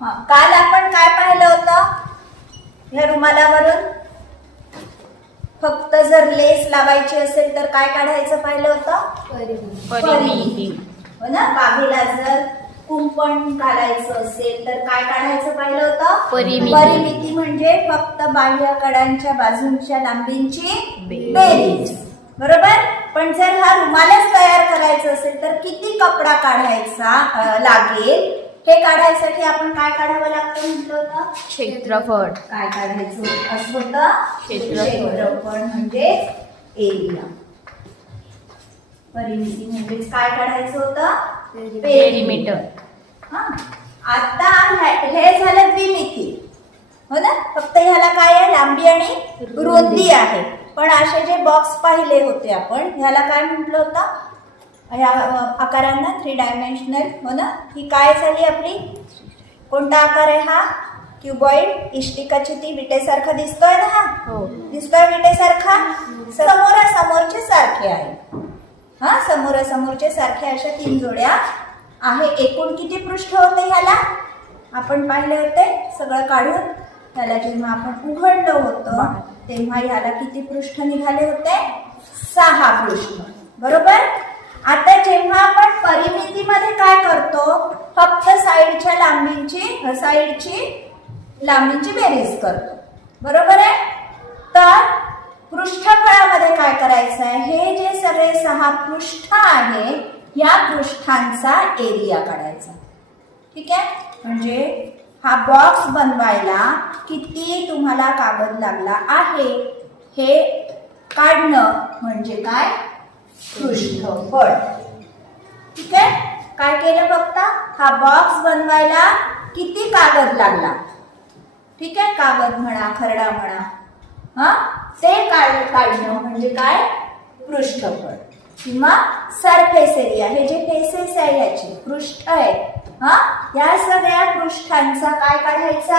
काल आपण काय पाहिलं होतं या रुमालावरून? फक्त जर लेस लावायची असेल तर काय काढायचं पाहिलं होतं? परिमिती. हो ना. बागेला जर कुंपण काढायचं असेल तर काय काढायचं पाहिलं होतं? परिमिती. परिमिती म्हणजे फक्त बाह्य कडांच्या बाजूंच्या लांबींची बेरीज. बरोबर. पण जर हा रुमालच तयार करायचा असेल तर किती कपडा काढायचा लागेल हे काढायसाठी आपण काय काढावं लागतं म्हटलं होतं? क्षेत्रफळ. काय काढायचं असं होतं? क्षेत्रफळ म्हणजे एरिया. परिमिती म्हणजेच काय काढायचं होतं? पेरिमीटर. आता हे झालं द्विमिती. हो ना. फक्त ह्याला काय आहे? लांबी आणि रुंदी आहे. पण असे जे बॉक्स पाहिले होते आपण ह्याला काय म्हटलं होतं? ह्या आकारांना 3 डायमेन्शनल. हो ना. ही काय झाली आपली? कोणता आकार आहे हा? क्युबॉइड. इष्टिकाची ती विटेसारखा दिसतोय ना. हा दिसतोय विटेसारखा. समोरासमोरचे सारखे आहे. समोरासमोरचे सारखे अशा 3 जोड्या आहे. एकूण किती पृष्ठ होते ह्याला? आपण पाहिले होते सगळं काढून. त्याला जेव्हा आपण उघडलं होतं तेव्हा ह्याला किती पृष्ठ निघाले होते? 6 पृष्ठ. बरोबर. आता जेव्हा आपण परिमितीमध्ये काय करतो? फक्त साईडची लांबींची बेरीज करतो. बरोबर आहे. तर पृष्ठफळामध्ये काय करायचं आहे? हे जे सगळे 6 पृष्ठ आहे या पृष्ठांचा एरिया काढायचा. ठीक आहे. म्हणजे हा बॉक्स बनवायला किती तुम्हाला कागद लागला आहे हे काढणं म्हणजे काय? पृष्ठफळ. ठीक आहे. काय केलं? फक्त हा बॉक्स बनवायला किती कागद लागला? ठीक आहे. कागद म्हणा, खरडा म्हणा, ते काढणं म्हणजे काय? पृष्ठफळ किंवा सरफेस एरिया. हे जे फेसेस आहे याचे पृष्ठ आहेत या सगळ्या पृष्ठांचा काय काढायचा?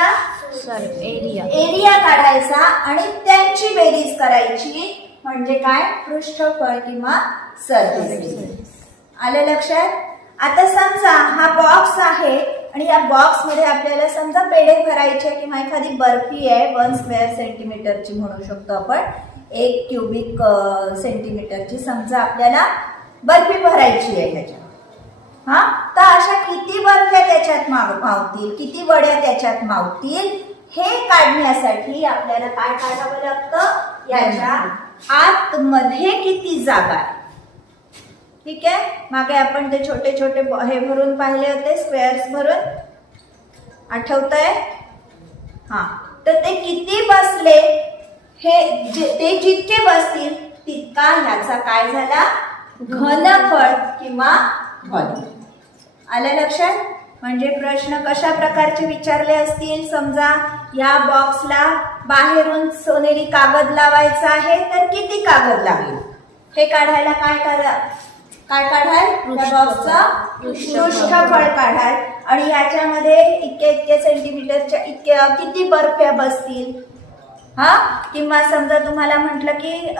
एरिया काढायचा आणि त्यांची बेरीज करायची म्हणजे काय? पृष्ठफळ किंवा सरफेस एरिया. आलं लक्षात? आता समजा हा बॉक्स आहे आणि या बॉक्स मध्ये आपल्याला समजा पेढे भरायचे किंवा एखादी बर्फी आहे 1 स्क्वेअर सेंटीमीटरची म्हणू शकतो आपण. 1 क्युबिक सेंटीमीटरची समजा आपल्याला बर्फी भरायची आहे त्याच्यात. तर अशा किती बर्फ्या त्याच्यात मावतील, किती वड्या त्याच्यात मावतील हे काढण्यासाठी आपल्याला काय काढावं लागतं? याच्या आतमध्ये किती जागा आहे. ठीक आहे. मागे आपण ते छोटे छोटे हे भरून पाहिले होते, स्क्वेअर्स भरून. आठवतंय? तर ते किती बसले ते जितके बसतील तितका ह्याचा काय झाला? घनफळ किंवा व्हॉल्यूम. आलं लक्षात? म्हणजे प्रश्न कशा प्रकारचे विचारले असतील? समजा या बॉक्सला बाहेरून सोनेरी कागद लावायचा आहे तर किती कागद लागेल हे काढायला काय काढाल? बॉक्सचं पृष्ठफळ काढाल आणि याच्यामध्ये इतके सेंटीमीटरच्या इतक्या किती बर्फ्या बसतील. किंवा समजा तुम्हाला म्हटलं की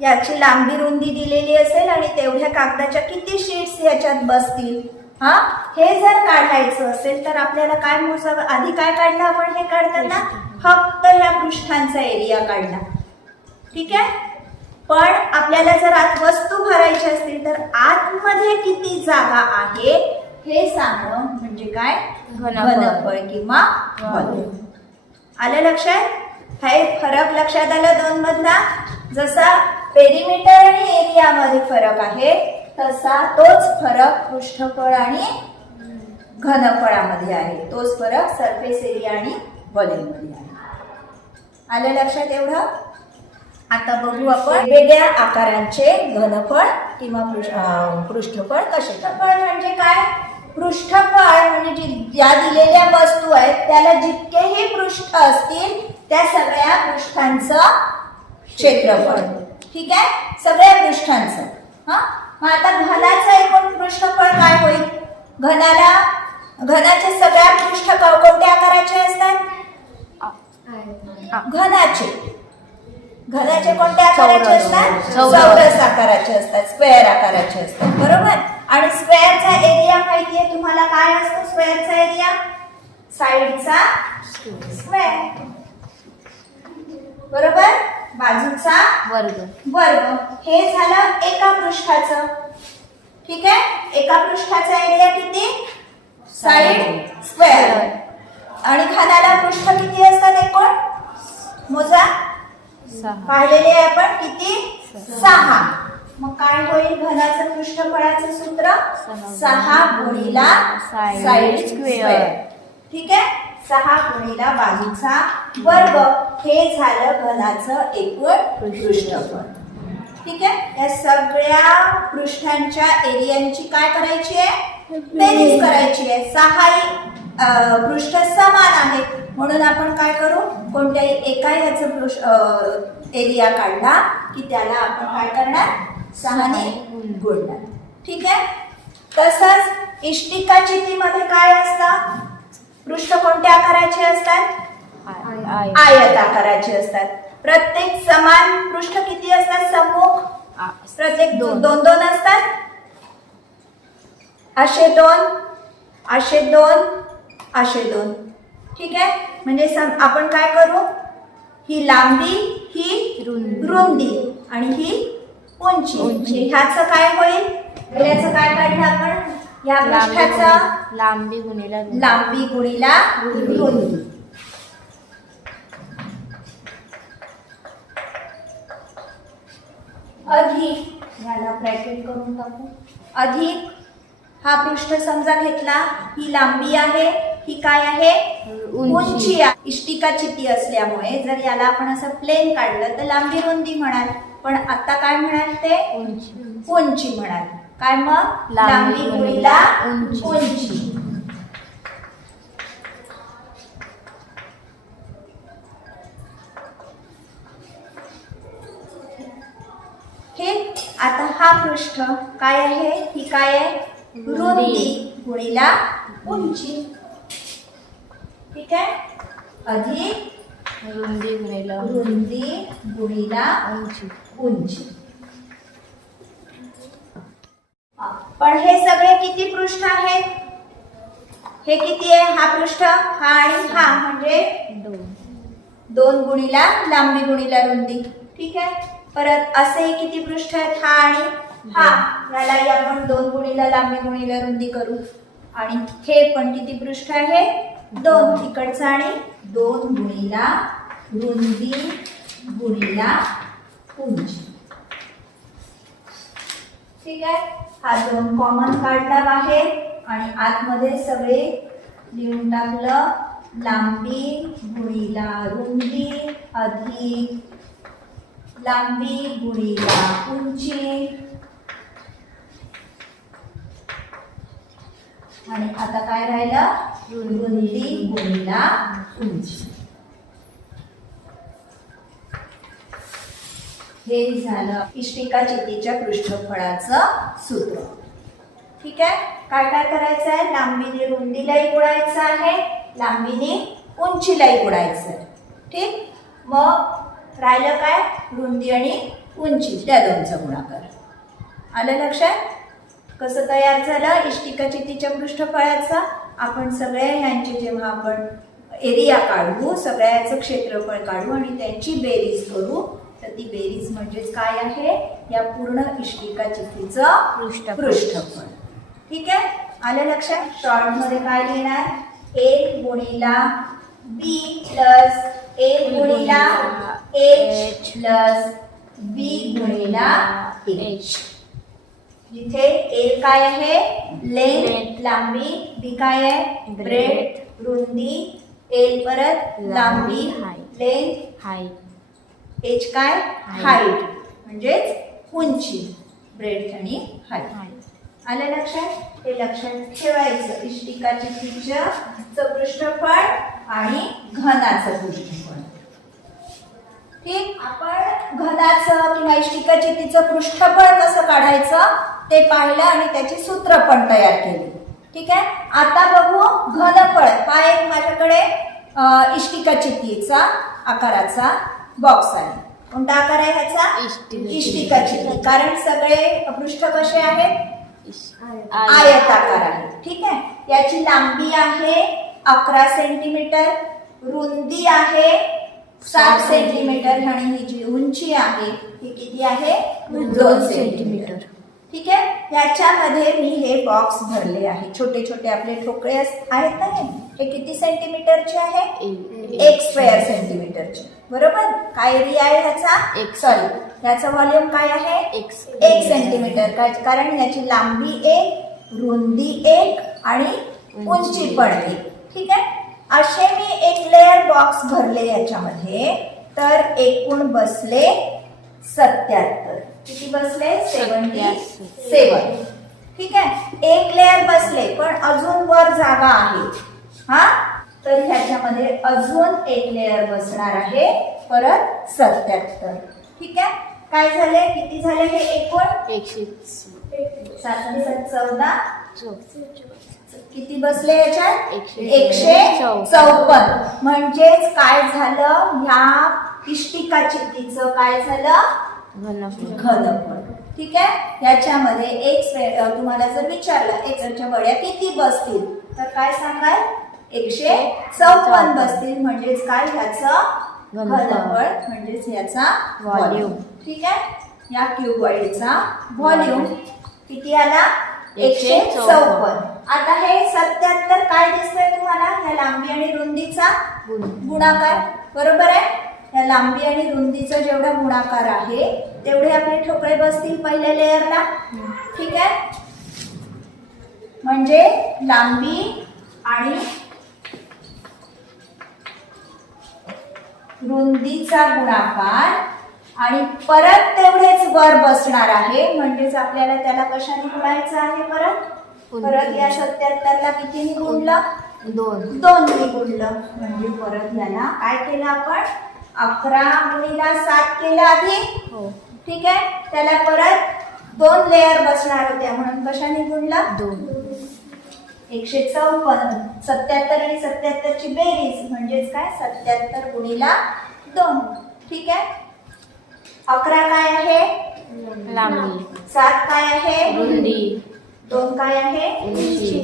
याची लांबी रुंदी दिलेली असेल आणि तेवढ्या कागदाच्या किती शीट्स याच्यात बसतील हे जर काढायचं असेल तर आपल्याला काय मोजावं? आधी काय काढलं आपण? हे काढताना फक्त ह्या पृष्ठांचा एरिया काढला. ठीक आहे. पण आपल्याला जर आत वस्तू भरायची असतील तर आतमध्ये किती जागा आहे हे सांगणं म्हणजे काय? घनफळ किंवा व्हॉल्यूम. आलं लक्षात? हे फरक लक्षात आला 2 मधला. जसा पेरिमीटर आणि एरिया मध्ये फरक आहे तसा तोच फरक पृष्ठफळ आणि घनफळामध्ये आहे. तोच फरक सरफेस एरिया आणि व्हॉल्यूम मध्ये आहे. आलं लक्षात एवढं? आता बघू आपण वेगळ्या आकारांचे घनफळ किंवा पृष्ठफळ कसे. पृष्ठफळ म्हणजे काय? पृष्ठफळ म्हणजे ज्या दिलेल्या वस्तू आहेत त्याला जितकेही पृष्ठ असतील त्या सगळ्या पृष्ठांचं क्षेत्रफळ. ठीक आहे. सगळ्या पृष्ठांचं. मग आता घनाचं एकूण पृष्ठफळ काय होईल? घनाचे सगळ्या पृष्ठ कोणत्या आकाराचे असतात? घनाचे कोणत्या आकाराचे असतात? चौरस आकाराचे असतात, स्क्वेअर आकाराचे असतात. बरोबर. आणि स्क्वेअरचा एरिया माहितीये तुम्हाला? काय असतो स्क्वेअरचा एरिया? साईडचा स्क्वेअर, बरोबर, बाजूचा वर्ग. वर्ग. हे झालं एका पृष्ठाचं. ठीक आहे, एका पृष्ठाचा एरिया किती? Side square. आणि घनाला पृष्ठ किती असतात एकूण? मोजा. 6. पाहिलेले आहे आपण किती? 6. मग काय होईल घनाचं पृष्ठफळाचं सूत्र? 6 गुणिला साईड स्क्वेअर. ठीक आहे, 6 गुणिला बाजूचा वर्ग. हे झालं घनाचं एकूण पृष्ठफळ. ठीक आहे, या सगळ्या पृष्ठांच्या एरियांची काय करायची आहे? बेरीज करायची आहे. 6 पृष्ठ समान आहेत म्हणून आपण काय करू? कोणत्याही एका ह्याचं एरिया काढला की त्याला आपण काय करणार? 6 ने गुणणार. ठीक आहे, तसंच इष्टिका चितीमध्ये काय असतं? पृष्ठ कोणत्या आकाराचे असतात? आयत आकाराचे असतात. प्रत्येक समान पृष्ठ किती असतात? सम्मुख प्रत्येक 2 असतात. असे 2, असे 2, असे 2. ठीक आहे, म्हणजे आपण काय करू? ही लांबी, ही रुंदी आणि ही उंची. म्हणजे ह्याचं काय होईल? ह्याचं काय काढलं आपण? या पृष्ठाचं लांबी गुणिला लांबी गुणिला रुंदी. अधिक, याला ब्रॅकेट करून टाकू, अधिक हा पृष्ठ समजा घेतला, ही लांबी आहे, ही काय आहे? उंची आहे. इष्टिका चिती असल्यामुळे जर याला आपण असं प्लेन काढलं तर लांबी रुंदी म्हणाल, पण आता काय म्हणाल? ते उंची म्हणाल. काय मग? लांबी गुणिला उंची. ठीक, आता हा पृष्ठ काय आहे? ही काय आहे? रुंदी गुणिला उंची. ठीक आहे, अधिक रुंदी गुणिला रुंदी गुणिला उंची. पण हे सगळे किती पृष्ठ आहेत? हे किती आहे? हा पृष्ठ, हा आणि हा, म्हणजे 2 गुणिला लांबी गुणिला रुंदी. ठीक आहे, परत असे किती पृष्ठ आहेत? हा आणि हा, यालाही आपण 2 गुणिला लांबी गुणिला रुंदी करू. आणि हे पण किती पृष्ठ आहे? 2. इकडचं आणि 2 गुणिला रुंदी गुणिला उंची. ठीक आहे, हा 2 कॉमन काढला बाहेर आणि आतमध्ये सगळे लिहून टाकलं. लांबी गुणिला रुंदी अधिक लांबी गुणिला उंची. आणि आता काय राहिलं? रुंदी गुणिला उंची. हे झालं इष्टिका चितीच्या पृष्ठफळाचं सूत्र. ठीक आहे, काय काय करायचं आहे? लांबीने रुंदीलाही गुणायचं आहे, लांबीने उंचीलाही गुणायचं आहे. ठीक, मग राहिलं काय? रुंदी आणि उंची, त्या दोनचा गुणाकार. आलं लक्षात? कसं तयार झालं इष्टिका चितीच्या पृष्ठफळाचं? आपण सगळे ह्यांचे जेव्हा आपण एरिया काढू, सगळ्याचं क्षेत्रफळ काढू आणि त्यांची बेरीज करू, तर ती बेरीज म्हणजेच काय आहे? या पूर्ण इष्टिका चितीचं पृष्ठफळ. ठीक आहे, आलं लक्षात? शॉर्ट मध्ये काय लिहिणार? 1 गुणिला बी प्लस 1 गुणिला एच प्लस बी गुणिला एच. जिथे ए काय आहे? लेंथ लांबी, बी काय आहे? ब्रेड रुंदी, एल परत लांबी लेंथ, एच काय? हाईट म्हणजेच उंची, ब्रेड आणि हाईट. आलं लक्षात? हे लक्षात ठेवायचं. इष्टिका चितीचं पृष्ठफळ आणि घनाचं पृष्ठफळ. ठीक, आपण घनाचं किंवा इष्टिका चितीचं पृष्ठफळ कसं काढायचं ते पाहिलं आणि त्याची सूत्र पण तयार केली. ठीक आहे, आता बघू घनफळ. हा एक माझ्याकडे इष्टिका चितीचा आकाराचा बॉक्स आहे. कोणता आकार आहे ह्याचा? इष्टिका चिती. कारण सगळे पृष्ठ कसे आहेत? आयताकार आहे. ठीक आहे, याची लांबी आहे 11 सेंटीमीटर, रुंदी आहे 7 सेंटीमीटर आणि ही जी उंची आहे ती किती आहे 2 सेंटीमीटर. ठीक आहे. याच्यामध्ये मी हे बॉक्स भरले आहे. छोटे छोटे आपले ठोकळे आहेत ना, हे किती सेंटीमीटरचे आहे 1 स्क्वेअर सेंटीमीटरचे. बरोबर. काय एरिया आहे ह्याचा सॉरी याचा व्हॉल्यूम काय आहे 1 सेंटीमीटर. कारण याची लांबी 1, रुंदी 1 आणि उंची पण 1. ठीक आहे. असे मी एक लेअर बॉक्स भरले याच्यामध्ये. तर एकूण बसले 77. किती बसले 77. ठीक आहे. एक लेअर बसले पण अजून वर जागा आहे. हा तर ह्याच्यामध्ये अजून एक लेअर बसणार आहे परत 77. ठीक आहे. काय झाले किती झाले हे एकूण 7 किती बसले याच्यात 154. म्हणजेच काय झालं ह्या इष्टिका चित्तीचं काय झालं घनफळ. ठीक आहे. याच्यामध्ये एक तुम्हाला जर विचारलं एकच्या वड्या किती बसतील तर काय सांगाल 154 बसतील. म्हणजेच काय ह्याचं घनफळ म्हणजेच याचा व्हॉल्यूम. ठीक आहे. या क्यूबॉइडचा व्हॉल्यूम किती आला 154. आता हे 77 काय दिसतंय तुम्हाला ह्या लांबी आणि रुंदीचा गुणाकार. बरोबर आहे. या लांबी आणि रुंदीचा जेवढा गुणाकार आहे तेवढे आपले ठोकळे बसतील पहिल्या लेअरला. ठीक आहे. म्हणजे लांबी आणि रुंदीचा गुणाकार आणि परत तेवढेच वर बसणार आहे. म्हणजेच आपल्याला त्याला कशाने गुणायचं आहे परत या 77 ला कितीने गुणलं 2 ने गुणलं. म्हणजे परत याला काय केलं आपण 11 गुणिला 7 केलं आधी. ठीक आहे. त्याला परत 2 लेअर बसणार होत्या म्हणून कशाने गुणला 154. 77 आणि 77 ची बेरीज म्हणजेच काय 77 गुणिला 2. ठीक आहे. 11 काय आहे लांबी, 7 काय आहे रुंदी, 2 काय आहे उंची.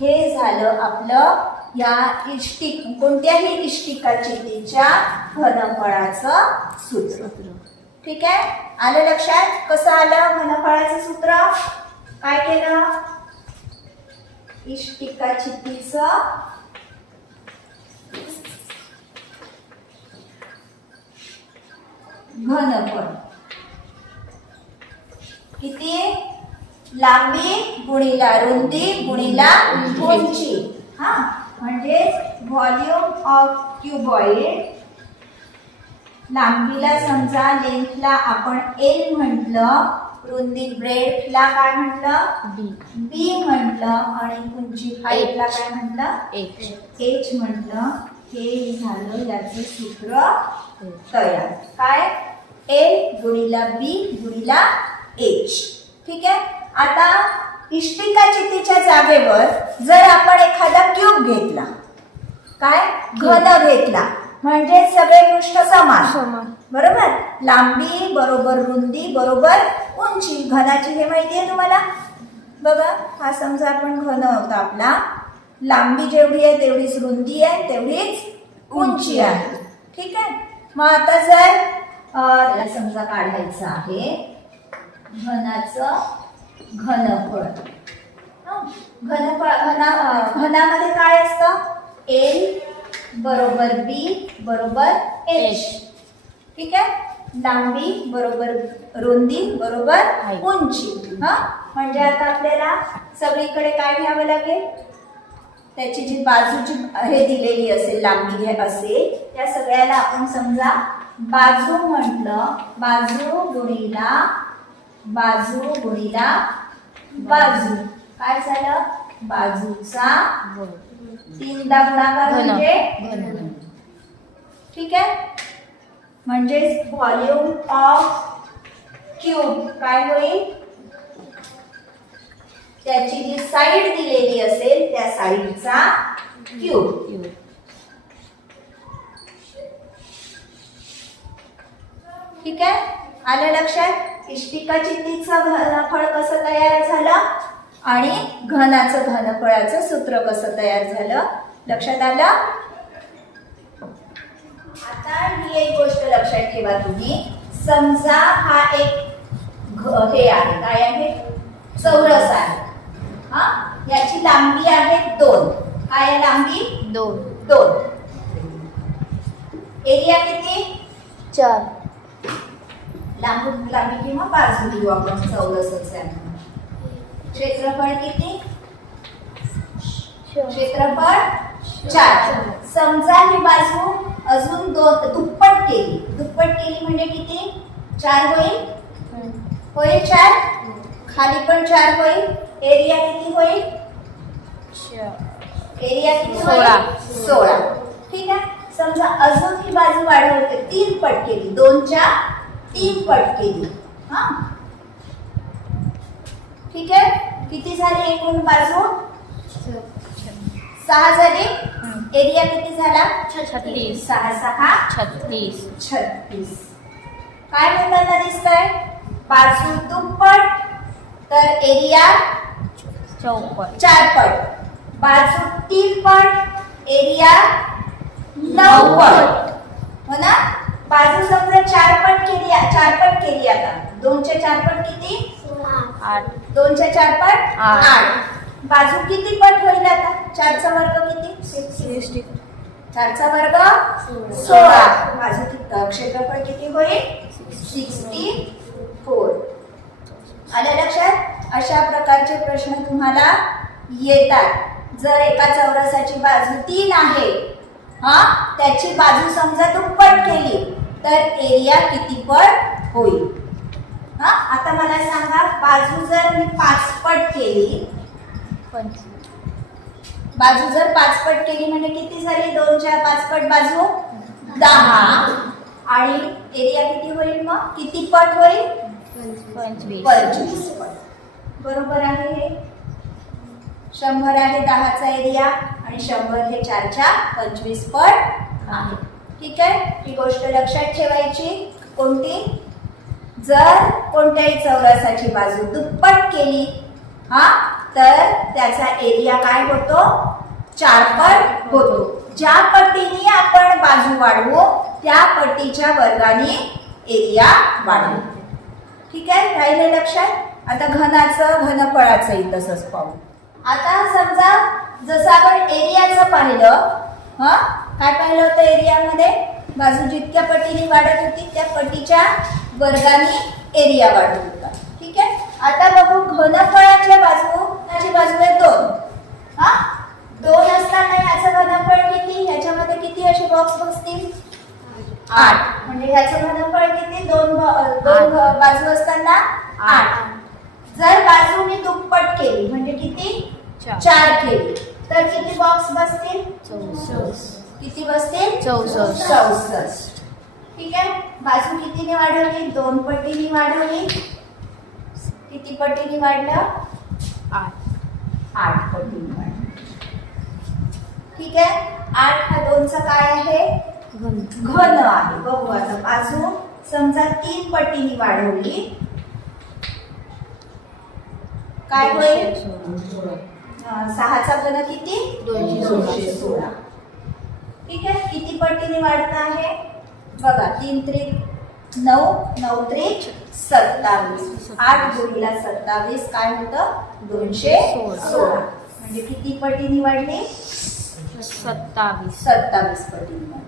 हे झालं आपलं या कोणत्याही इष्टिका चित्तीच्या घनफळाचं सूत्र. ठीक आहे. आलं लक्षात कसं आलं घनफळाचं सूत्र. काय केलं इष्टिका चित्तीचं घनफळ किती लांबी गुणिला रुंदी गुणिला उंची. हा म्हणजे व्हॉल्यूम ऑफ क्यूबॉइड. लांबीला समजा लेंथला आपण एल म्हटलं, रुंदी ब्रेडला काय म्हटलं बी म्हटलं आणि उंची हाईटला काय म्हटलं एच म्हटलं. हे झालं याचं सूत्र तयार. काय एल गुणिला बी गुणिला एच. ठीक आहे. आता इष्टिका चित्तीच्या जागेवर जर आपण एखादा क्यूब घेतला काय घन घेतला म्हणजे सगळे पृष्ठ समान. बरोबर. लांबी बरोबर रुंदी बरोबर उंची. घनाची हे माहिती आहे तुम्हाला. बघा हा समजा आपण घन होता आपला. लांबी जेवढी आहे तेवढीच रुंदी आहे तेवढीच उंची आहे. ठीक आहे. मग आता जर समजा काढायचं आहे घनाचं घनफळ. घनामध्ये काय असतं एल बरोबर बी बरोबर एच. ठीक आहे. लांबी बरोबर रुंदी बरोबर उंची. म्हणजे आता आपल्याला सगळीकडे काय घ्यावं लागेल त्याची जी बाजूची हे दिलेली असेल लांबी हे असेल त्या सगळ्याला आपण समजा बाजू म्हटलं. बाजू गुणिला बाजू गुणिला बाजू काय झालं बाजूचा 3दा गुणाकार म्हणजे. ठीक आहे. म्हणजे व्हॉल्यूम ऑफ क्यूब काय होईल त्याची जी साईड दिलेली असेल त्या साईडचा क्यूब. ठीक आहे. आलं लक्षात. इष्टिका चित्तीचं घनफळ कसं तयार झालं आणि घनाचं घनफळाचं सूत्र कसं तयार झालं लक्षात आलं. आता ही एक गोष्ट लक्षात ठेवा तुम्ही. समजा हा एक हे आहे, काय आहे, चौरस आहे. हा, याची लांबी आहे 2. काय आहे लांबी? 2. एरिया किती? 4. लांबी किंवा बाजू घेऊ आपण चौरसच आहे. क्षेत्रफळ किती? क्षेत्रफळ 4. समजा ही बाजू अजून दुप्पट केली म्हणजे किती? 4 होईल. 4 खाली पण 4 होईल. एरिया किती होईल? एरिया किती होईल? 16. ठीक आहे. समजा अजून ही बाजू वाढवते, 3 पट केली, 2च्या 3 पट केली. हा, ठीक आहे. किती झाली एकूण बाजू? 6 झाली. एरिया किती झाला? 36. 6 6 36. 36. काय होताना दिसतंय? बाजू दुप्पट तर एरिया 4 पट. 4 पट. बाजू 3 पट एरिया 9 पट. हो ना. बाजू समजा 4 पट केली आता. 2च्या 4 पट किती? 8. 2च्या 4 पट 8. बाजू किती पट होईल आता? 4चा वर्ग किती? 4चा वर्ग 16. बाजू क्षेत्रफळ किती होईल? 64. आलं लक्षात? अशा प्रकारचे प्रश्न तुम्हाला येतात. जर एका चौरसाची बाजू 3 आहे, हा, त्याची बाजू समजा दुप्पट केली तर एरिया किती पट होईल? हा, आता मला सांगा, बाजू जर मी 5 पट केली, 25. बाजू जर 5 पट केली म्हणजे किती झाली? 2च्या 5 पट बाजू 10. आणि एरिया किती होईल? मग किती पट होईल? 25 पट. बरोबर आहे. हे 100 आहे 10चा एरिया आणि 100 हे 4च्या 25 पट आहे. ठीक आहे. ही गोष्ट लक्षात ठेवायची. कोणती? जर कोणत्याही चौरसाची बाजू दुप्पट केली, हा, तर त्याचा एरिया काय होतो? 4 पट होतो. ज्या पटीने आपण बाजू वाढवू त्या पटीच्या वर्गाने एरिया वाढेल. ठीक आहे. राहिले लक्षात? आता घनाचं घनफळाचंही तसंच पाहू. आता समजा जसं आपण एरियाचं पाहिलं, हा, काय पाहिलं होतं एरियामध्ये? बाजू जितक्या पटीने वाढत होती त्या पटीच्या वर्गाने एरिया वाढत होता. ठीक आहे. आता बघू घनफळाच्या बाजू. याची बाजू आहे 2. हा, 2 असताना याचं घनफळ किती? ह्याच्यामध्ये किती असे बॉक्स बसतील? 8. म्हणजे ह्याचं घनफळ किती? 2 बाजू असताना 8. जर बाजू मी दुप्पट केली म्हणजे किती? 4 केली तर किती बॉक्स बसतील? 64. किती बसतील? 64. ठीक आहे. बाजू कितीने वाढवली? 2 पटीने वाढवली. किती पटीने वाढलं? 8 पटीने वाढलं. ठीक आहे. 8 हा 2चा काय आहे? घन आहे. बघू आता. बाजू समजा 3 पटीने वाढवली, काय होईल? 6चा घन किती? 216. ठीक आहे. किती पटीने वाढत आहे? बघा, 3 त्रिक 9, 9 त्रिक 27. 8 गुणिला 27 काय होतं? 216. म्हणजे किती पटीने वाढली? 27 पटीने वाढली.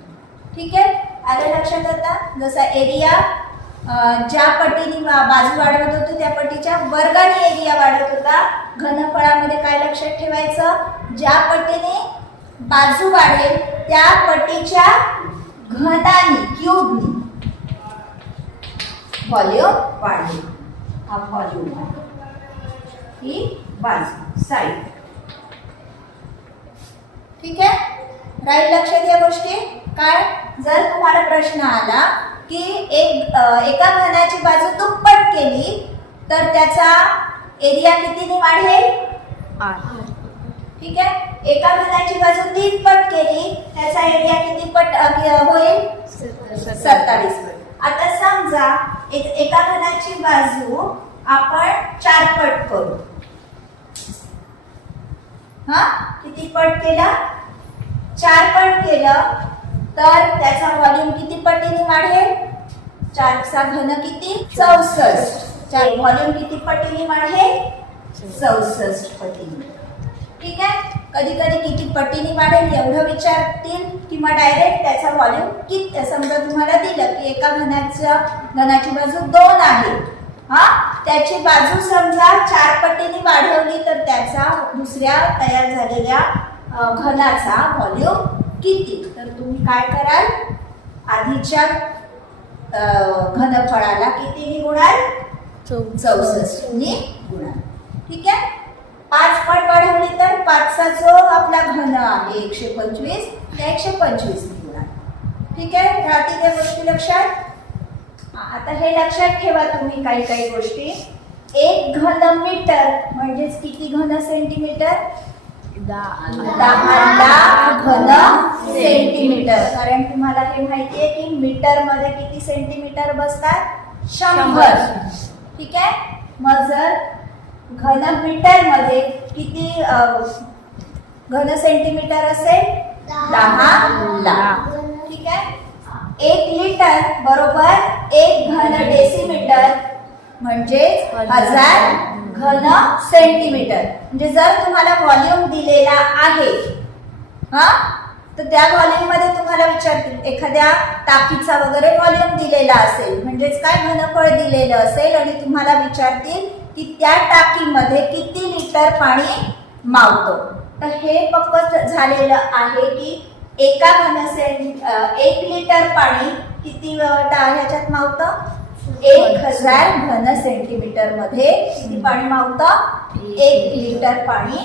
ठीक आहे. आलं लक्षात? आता जसा एरिया ज्या पटीने बाजू वाढवत होतो त्या पटीच्या वर्गाने एरिया वाढत होता. घनफळामध्ये काय लक्षात ठेवायचं? ज्या पटीने बाजू वाढेल त्या पटीच्या घनाने, क्यूबने व्हॉल्यूम वाढेल. हा व्हॉल्यूम आहे. ही बाजू, साईड. ठीक आहे. राहील लक्षात या गोष्टी? काय? जर तुम्हाला प्रश्न आला की एका घनाची बाजू दुप्पट केली तर त्याचा एरिया कितीने वाढेल? 8. ठीक आहे. एका घनाची बाजू 3 पट केली त्याचा एरिया किती पट होईल? 27 पट. आता समजा एका घनाची बाजू आपण 4 पट करू. हा किती पट केलं? 4 पट केलं तर त्याचा व्हॉल्यूम किती पटीने वाढेल? 4 चा घन किती? 64. व्हॉल्यूम किती पटीने वाढेल? 64 पटीने. ठीक आहे. कधी कधी किती पटीने वाढेल एवढं विचारतील किंवा डायरेक्ट त्याचा व्हॉल्यूम किती. समजा तुम्हाला दिलं की एका घनाची बाजू 2 आहे, हा त्याची बाजू समजा 4 पटीने वाढवली तर त्याचा दुसऱ्या तयार झालेल्या घनाचा व्हॉल्यूम किती? तर तुम्ही काय कराल? आधीच्या घनफळाला कितीने गुणाल? 64 ने गुणाल. ठीक आहे. 5 पट वाढवली तर 5 चा जो आपला घन आहे 125 त्या 125 ने गुणाल. ठीक आहे. राहतील त्या गोष्टी लक्षात. आता हे लक्षात ठेवा तुम्ही काही गोष्टी. 1 घन मीटर म्हणजेच किती घन सेंटीमीटर? 10 लाख घन सेंटीमीटर. कारण तुम्हाला हे माहिती आहे की मीटर मध्ये किती सेंटीमीटर बसतात? 100. ठीक आहे. मग जर घन मीटर मध्ये किती घन सेंटीमीटर असेल? 10 लाख. ठीक आहे. 1 लिटर बरोबर 1 घन डेसिमीटर म्हणजे 1000 घन सेंटीमीटर. म्हणजे जर तुम्हाला व्हॉल्यूम दिलेला आहे, हा तर त्या व्हॉल्यूम मध्ये तुम्हाला विचारतील एखाद्या टाकीचा वगैरे व्हॉल्यूम दिलेला असेल म्हणजेच काय घनफळ दिलेलं असेल आणि तुम्हाला विचारतील की त्या टाकीमध्ये किती लिटर पाणी मावतं. तर हे पक्क झालेलं आहे की 1 लिटर पाणी किती ह्याच्यात मावतं? 1000 घन सेंटीमीटर मध्ये किती पाणी मावतं? 1 लिटर पाणी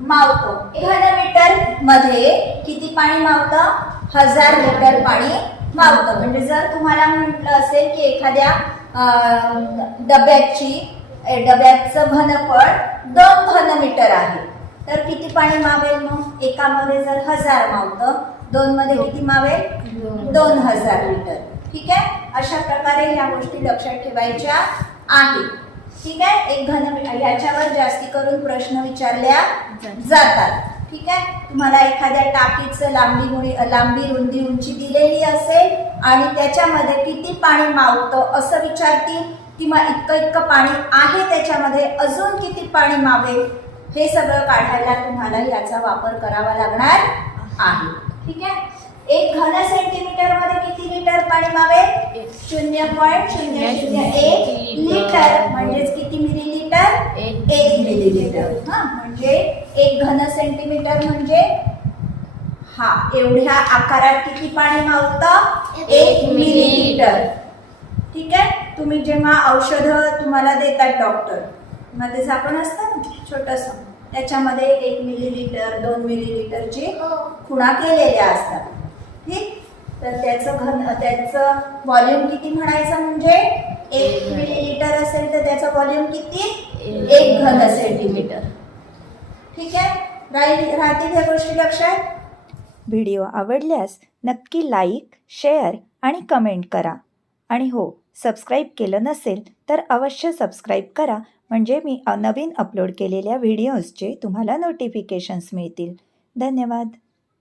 मावतं. घन मीटर मध्ये किती पाणी मावतं? 1000 लिटर पाणी मावतं. म्हणजे जर तुम्हाला म्हटलं असेल की एखाद्या डब्याचं घनफळ 2 घनमीटर आहे तर किती पाणी मावेल? मग एकामध्ये जर 1000 मावतं, 2 मध्ये किती मावेल? 2000 लिटर. ठीक आहे. अशा प्रकारे ह्या गोष्टी लक्षात ठेवायच्या आहेत. ठीक आहे. 1 घनमीटर याच्यावर जास्ती करून प्रश्न विचारल्या जातात. ठीक आहे. तुम्हाला एखाद्या टाकीचं लांबी रुंदी उंची दिलेली असेल आणि त्याच्यामध्ये किती पाणी मावतं असं विचारतील किंवा इतकं पाणी आहे त्याच्यामध्ये अजून किती पाणी मावेल हे सगळं काढायला तुम्हाला याचा वापर करावा लागणार आहे. ठीक आहे. 1 घन सेंटीमीटर मध्ये किती लिटर पाणी मावेल? 0.001 लिटर. म्हणजेच किती मिलीलिटर? 1 मिलीलिटर. हा म्हणजे 1 घन सेंटीमीटर म्हणजे हा एवढ्या आकारात किती पाणी मावतं? 1 मिलीलिटर. ठीक आहे. तुम्ही जेव्हा औषधं तुम्हाला देतात डॉक्टर मध्ये झाकण असतं ना छोटंसं, त्याच्यामध्ये 1 मिलीलिटर 2 मिलीलिटरची खुणा केलेल्या असतात. ठीक. तर त्याचं व्हॉल्यूम किती म्हणायचं? म्हणजे 1 मिलीलिटर असेल तर त्याचं व्हॉल्यूम किती? 1 घन सेंटीमीटर. ठीक आहे. राहतील ह्या गोष्टी लक्षात. व्हिडिओ आवडल्यास नक्की लाईक, शेअर आणि कमेंट करा. आणि हो, सबस्क्राईब केलं नसेल तर अवश्य सबस्क्राईब करा म्हणजे मी नवीन अपलोड केलेल्या व्हिडिओजचे तुम्हाला नोटिफिकेशन्स मिळतील. धन्यवाद.